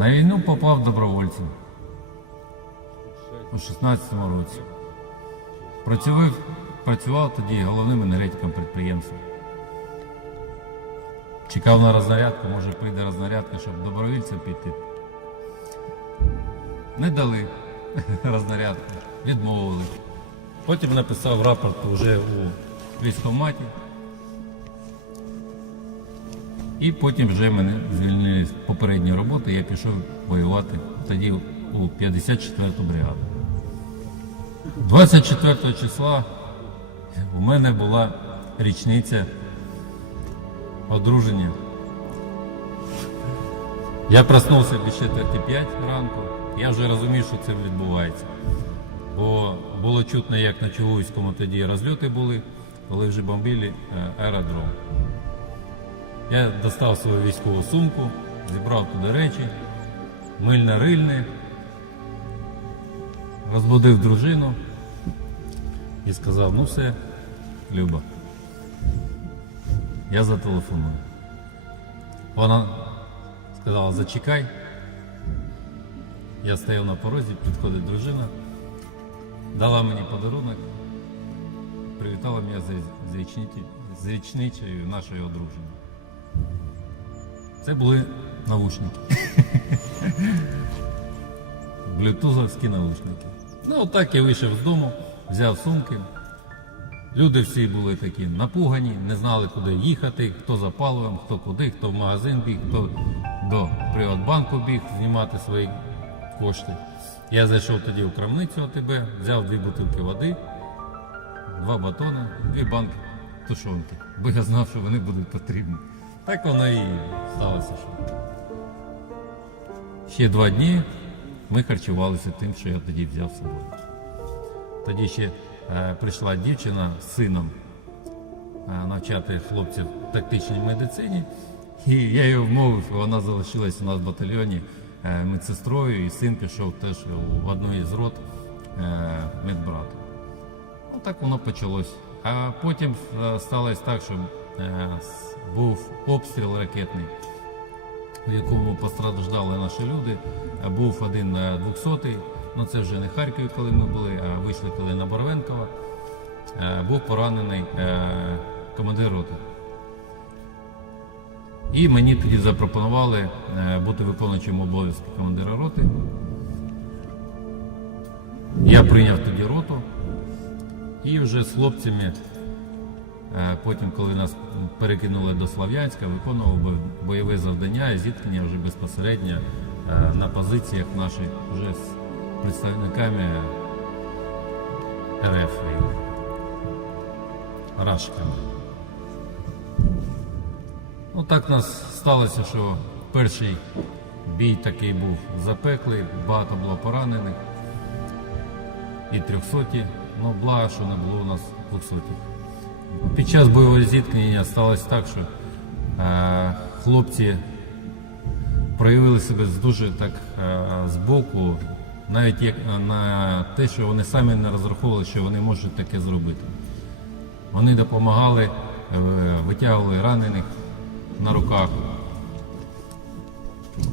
На війну попав добровольцем у 16-му році. Працював, працював тоді головним енергетиком підприємства. Чекав на рознарядку, може прийде рознарядка, щоб добровольцем піти. Не дали рознарядку, відмовили. Потім написав рапорт вже у військкоматі. І потім вже мене звільнили з попередньої роботи, я пішов воювати тоді у 54-ту бригаду. 24 числа у мене була річниця одруження. Я проснувся без четверті 5 ранку, я вже розумів, що це відбувається. Бо було чутно, як на Чугуйському тоді розльоти були, коли вже бомбили е, аеродром. Я достав свою військову сумку, зібрав туди речі, мильне рильне, розбудив дружину і сказав, ну все, Люба, я зателефоную. Вона сказала, зачекай. Я стояв на порозі, підходить дружина, дала мені подарунок, привітала мене з річницею нашої одруження. Це були наушники. Блютузовські наушники. Ну, отак я вийшов з дому, взяв сумки. Люди всі були такі напугані, не знали, куди їхати, хто за паливом, хто куди, хто в магазин біг, хто до Приватбанку біг знімати свої кошти. Я зайшов тоді в крамницю АТБ, взяв дві бутилки води, два батони, дві банки тушонки, бо я знав, що вони будуть потрібні. Так воно і сталося. Що. Ще два дні ми харчувалися тим, що я тоді взяв з собою. Тоді ще е, прийшла дівчина з сином е, навчати хлопців тактичній медицині. І я її вмовив, вона залишилась у нас в батальйоні е, медсестрою, і син пішов теж у одну із рот е, медбратом. Ну, так воно почалось. А потім е, сталося так, що був обстріл ракетний, в якому постраждали наші люди. Був один е, 200-й, ну це вже не Харків, коли ми були, а вийшли коли на Боровенкова. Е, Був поранений е, командир роти. І мені тоді запропонували е, бути виконуючим обов'язки командира роти. Я прийняв тоді роту. І вже з хлопцями, е, потім, коли нас перекинули до Слов'янська, виконував бо- бойове завдання і зіткнення вже безпосередньо е, на позиціях наших вже з представниками РФ і Рашками. Ну так нас сталося, що перший бій такий був запеклий, багато було поранених і 300, ну благо, що не було у нас 200. Під час бойового зіткнення сталося так, що е, хлопці проявили себе дуже так е, збоку, навіть як на те, що вони самі не розраховували, що вони можуть таке зробити. Вони допомагали, е, витягували ранених на руках.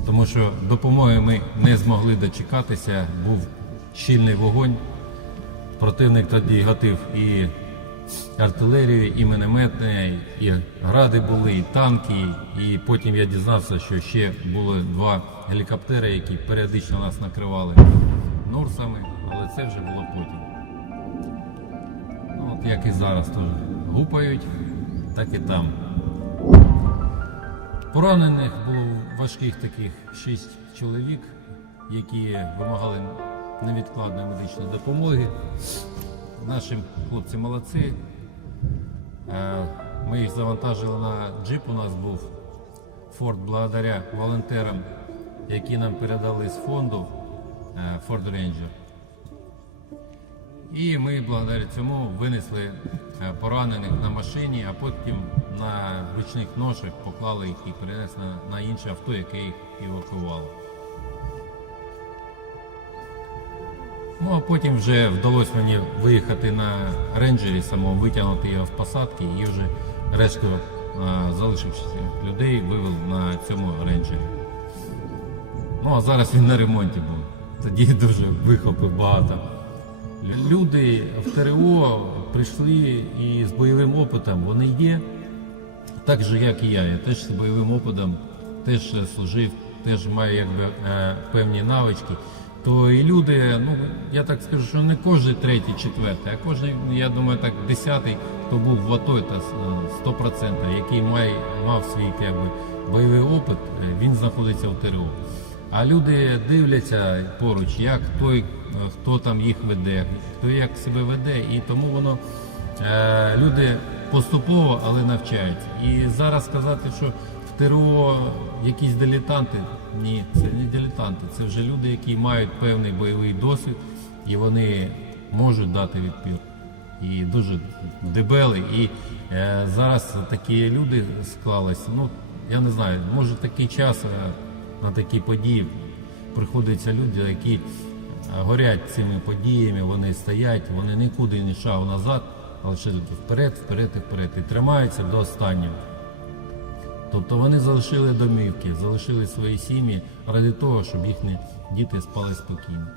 Тому що допомоги ми не змогли дочекатися, був щільний вогонь. Противник тоді гатив і артилерію, і мінометне, і гради були, і танки. І потім я дізнався, що ще були два гелікоптери, які періодично нас накривали нурсами, але це вже було потім. Ну, от як і зараз теж гупають, так і там. Поранених було важких таких шість чоловік, які вимагали невідкладної медичної допомоги. Наші хлопці молодці. Е, Ми їх завантажили на джип. У нас був Форд благодаря волонтерам, які нам передали з фонду е, Ford Ranger. І ми благодаря цьому винесли е, поранених на машині, а потім на ручних ношах поклали їх і перенесли на, інше авто, яке їх евакуювало. Ну а потім вже вдалося мені виїхати на рейнджері, самому витягнути його з посадки і вже решту залишившися людей вивел на цьому рейнджері. Ну а зараз він на ремонті був. Тоді дуже вихопив багато. Люди в ТРО прийшли і з бойовим опитом вони є, так же, як і я. Я теж з бойовим опитом теж е, служив, теж маю якби е, певні навички. То і люди, ну я так скажу, що не кожен третій, четвертий, а кожен, я думаю, так десятий, хто був в АТО, е, 100%, який має, мав свій якби, бойовий опит, е, він знаходиться в ТРО. А люди дивляться поруч, як той, е, хто там їх веде, хто як себе веде, і тому воно е, люди поступово, але навчаються. І зараз сказати, що ТРО якісь дилетанти, ні, це не дилетанти, це вже люди, які мають певний бойовий досвід, і вони можуть дати відпір. І дуже дебели. І е, зараз такі люди склались. Ну я не знаю, може такий час е, на такі події приходяться люди, які е, горять цими подіями, вони стоять, вони нікуди не шагу назад, а лише вперед, вперед і вперед. І тримаються до останнього. Тобто вони залишили домівки, залишили свої сім'ї ради того, щоб їхні діти спали спокійно.